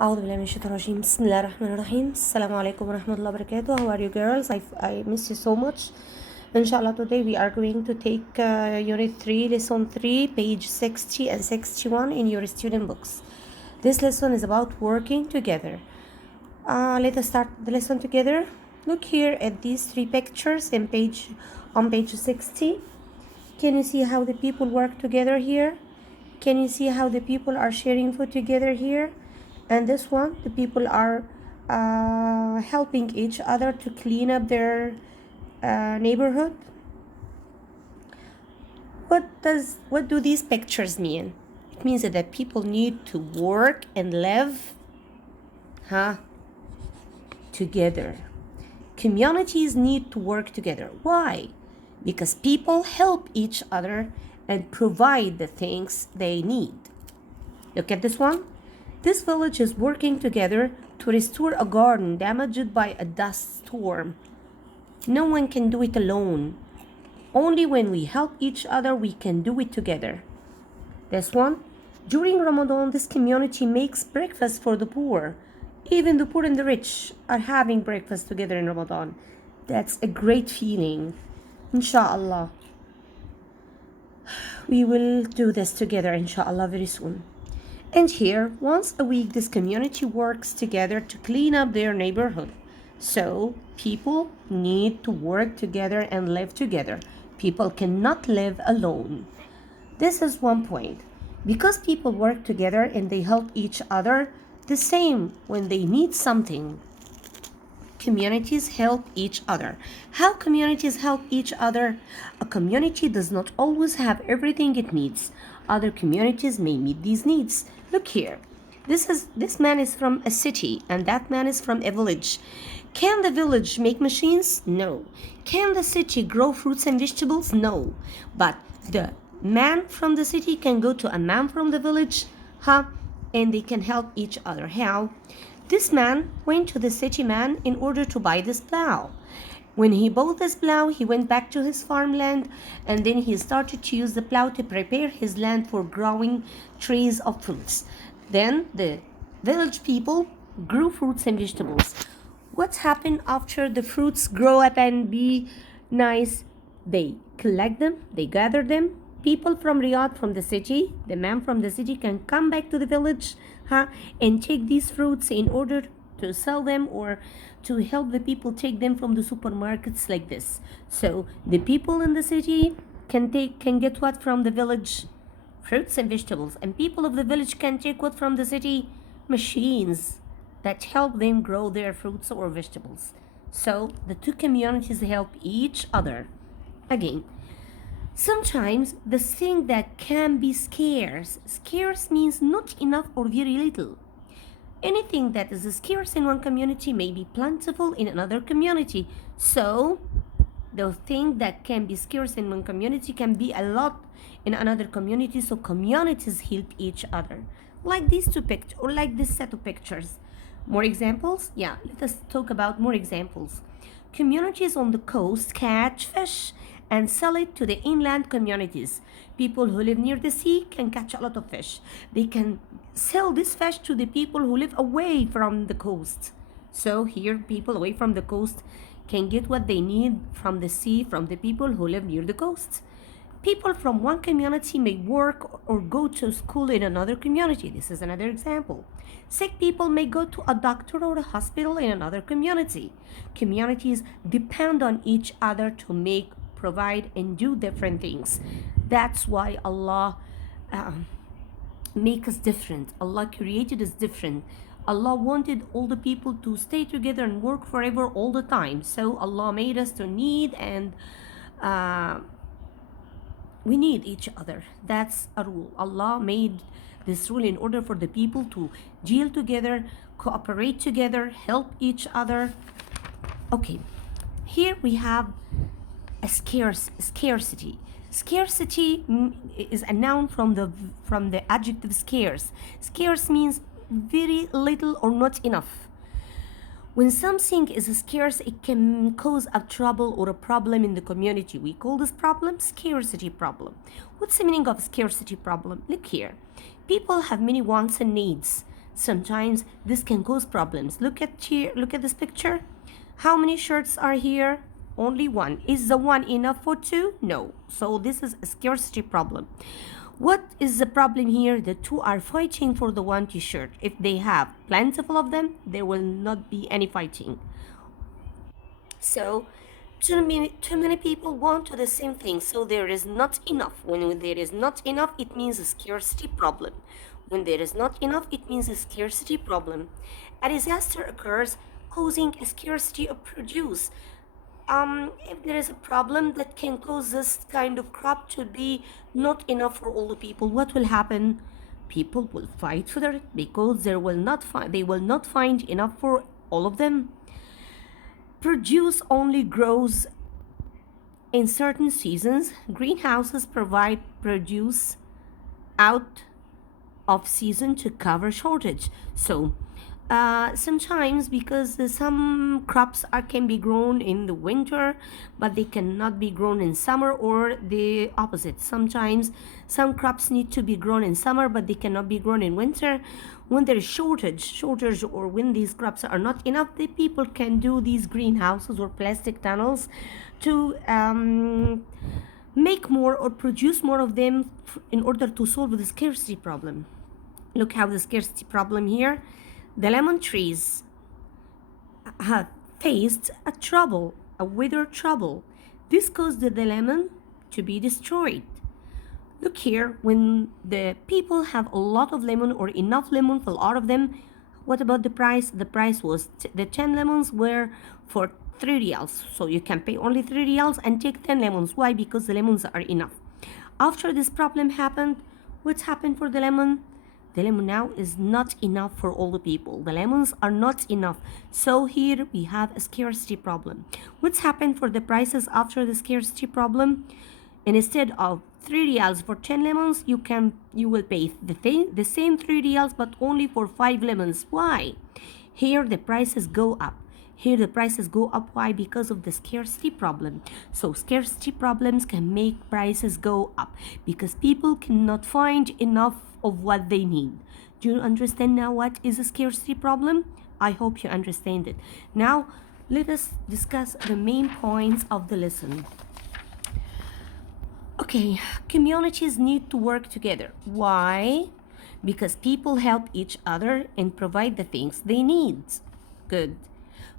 أعوذ بالله من الشيطان الرجيم. بسم الله الرحمن الرحيم. السلام عليكم ورحمة الله وبركاته. How are you girls? I miss you so much. Inshallah, today we are going to take Unit 3, Lesson 3, page 60 and 61 in your student books. This lesson is about working together. Let us start the lesson together. Look here at these three pictures on page 60. Can you see how the people work together here? Can you see how the people are sharing food together here? And this one, the people are helping each other to clean up their neighborhood. What do these pictures mean? It means that people need to work and live together. Communities need to work together. Why? Because people help each other and provide the things they need. Look at this one. This village is working together to restore a garden damaged by a dust storm. No one can do it alone. Only when we help each other, we can do it together. This one. During Ramadan, this community makes breakfast for the poor. Even the poor and the rich are having breakfast together in Ramadan. That's a great feeling. Inshallah. We will do this together, inshallah, very soon. And here, once a week, this community works together to clean up their neighborhood. So, people need to work together and live together. People cannot live alone. This is one point. Because people work together and they help each other, the same when they need something. Communities help each other. How communities help each other? A community does not always have everything it needs. Other communities may meet these needs. Look here. This man is from a city and that man is from a village. Can the village make machines? No. Can the city grow fruits and vegetables? No. But the man from the city can go to a man from the village, and they can help each other. How? This man went to the city man in order to buy this plow. When he bought this plow, he went back to his farmland and then he started to use the plow to prepare his land for growing trees of fruits. Then the village people grew fruits and vegetables. What happened after the fruits grow up and be nice? They collect them, they gather them. People from Riyadh, from the city, the man from the city can come back to the village and take these fruits in order to sell them or to help the people take them from the supermarkets like this. So the people in the city can get what from the village? Fruits and vegetables. And people of the village can take what from the city? Machines that help them grow their fruits or vegetables. So the two communities help each other. Again, sometimes the thing that can be scarce means not enough or very little. Anything that is scarce in one community may be plentiful in another community. So the thing that can be scarce in one community can be a lot in another community. So communities help each other. Like these two pictures, or like this set of pictures. More examples? Yeah, let us talk about more examples. Communities on the coast catch fish and sell it to the inland communities. People who live near the sea can catch a lot of fish. They can sell this fish to the people who live away from the coast. So here, people away from the coast can get what they need from the sea from the people who live near the coast. People from one community may work or go to school in another community. This is another example. Sick people may go to a doctor or a hospital in another community. Communities depend on each other to provide, and do different things. That's why Allah make us different. Allah created us different. Allah wanted all the people to stay together and work forever all the time. So Allah made us to need, and we need each other. That's a rule. Allah made this rule in order for the people to deal together, cooperate together, help each other. Okay, here we have a scarcity. Scarcity is a noun from the adjective scarce. Scarce means very little or not enough. When something is scarce, it can cause a trouble or a problem in the community. We call this problem scarcity problem. What's the meaning of scarcity problem? Look here. People have many wants and needs. Sometimes this can cause problems. Look at here, look at this picture. How many shirts are here? Only one. Is the one enough for two? No. So this is a scarcity problem. What is the problem here? The two are fighting for the one t-shirt. If they have plentiful of them, there will not be any fighting. So too many people want the same thing, so there is not enough. When there is not enough, it means a scarcity problem. When there is not enough, it means a scarcity problem. A disaster occurs, causing a scarcity of produce. If there is a problem that can cause this kind of crop to be not enough for all the people, what will happen? People will fight for it because they will not find enough for all of them. Produce only grows in certain seasons. Greenhouses provide produce out of season to cover shortage. So sometimes because some crops can be grown in the winter, but they cannot be grown in summer, or the opposite. Sometimes some crops need to be grown in summer, but they cannot be grown in winter. When there is shortage, or when these crops are not enough, the people can do these greenhouses or plastic tunnels to make more or produce more of them in order to solve the scarcity problem. Look how the scarcity problem here. The lemon trees have faced a weather trouble. This caused the lemon to be destroyed. Look here, when the people have a lot of lemon or enough lemon for all of them, what about the price? The price was the 10 lemons were for 3 reals. So you can pay only 3 reals and take 10 lemons. Why? Because the lemons are enough. After this problem happened, what's happened for the lemon? The lemon now is not enough for all the people. The lemons are not enough. So here we have a scarcity problem. What's happened for the prices after the scarcity problem? And instead of 3 reals for 10 lemons, you will pay the same 3 reals, but only for 5 lemons. Why? Here the prices go up. Here the prices go up. Why? Because of the scarcity problem. So scarcity problems can make prices go up because people cannot find enough of what they need. Do you understand now what is a scarcity problem? I hope you understand it. Now let us discuss the main points of the lesson. Okay, communities need to work together. Why? Because people help each other and provide the things they need. Good.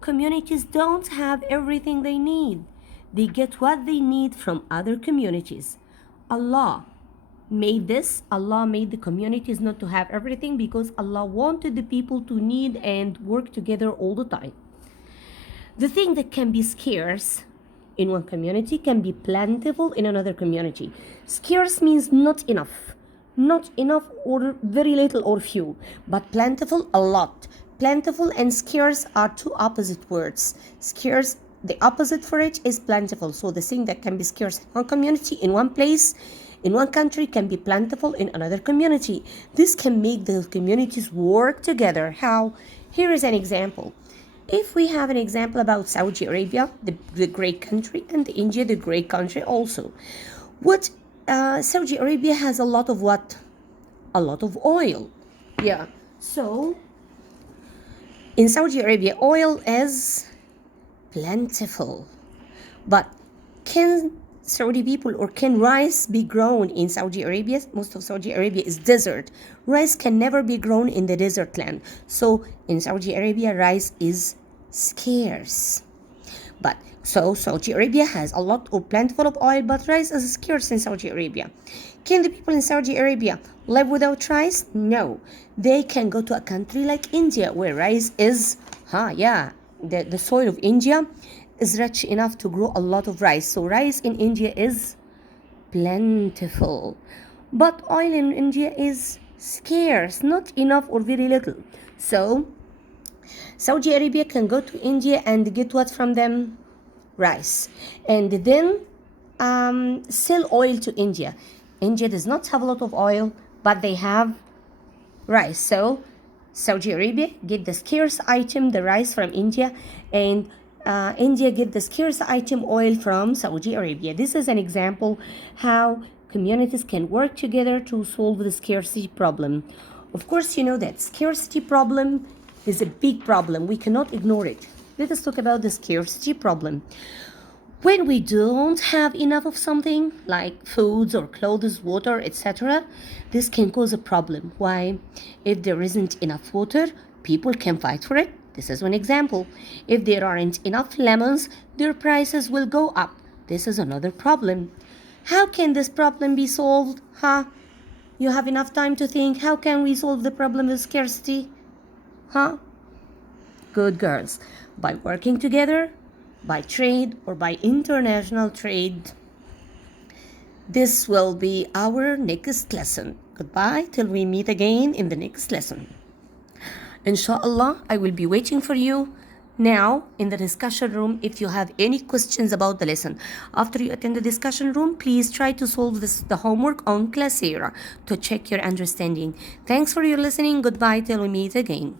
Communities don't have everything they need. They get what they need from other communities. Allah made the communities not to have everything because Allah wanted the people to need and work together all the time. The thing that can be scarce in one community can be plentiful in another community. Scarce means not enough or very little or few, but plentiful, a lot. Plentiful and scarce are two opposite words. Scarce, the opposite for it is plentiful. So the thing that can be scarce in one community, in one place, in one country, can be plentiful in another community. This can make the communities work together. How? Here is an example. If we have an example about Saudi Arabia, the great country, and India, the great country also. Saudi Arabia has a lot of what? A lot of oil. Yeah. So in Saudi Arabia, oil is plentiful. But can Saudi people or can rice be grown in Saudi Arabia? Most of Saudi Arabia is desert. Rice can never be grown in the desert land. So in Saudi Arabia, rice is scarce. But so Saudi Arabia has a lot or plentiful of oil, but rice is scarce in Saudi Arabia. Can the people in Saudi Arabia live without rice? No. They can go to a country like India where rice is, the soil of India is rich enough to grow a lot of rice. So rice in India is plentiful. But oil in India is scarce, not enough or very little. So Saudi Arabia can go to India and get what from them? Rice. And then sell oil to India. India does not have a lot of oil, but they have rice. So Saudi Arabia get the scarce item, the rice, from India, and India get the scarce item, oil, from Saudi Arabia. This is an example how communities can work together to solve the scarcity problem. Of course, you know that scarcity problem is a big problem. We cannot ignore it. Let us talk about the scarcity problem. When we don't have enough of something like foods or clothes, water, etc., this can cause a problem. Why? If there isn't enough water, people can fight for it. This is one example. If there aren't enough lemons, their prices will go up. This is another problem. How can this problem be solved? Huh? You have enough time to think, how can we solve the problem of scarcity? Huh? Good girls. By working together, by trade, or by international trade. This will be our next lesson. Goodbye till we meet again in the next lesson. Inshallah, I will be waiting for you now in the discussion room if you have any questions about the lesson. After you attend the discussion room, please try to solve the homework on Classera to check your understanding. Thanks for your listening. Goodbye till we meet again.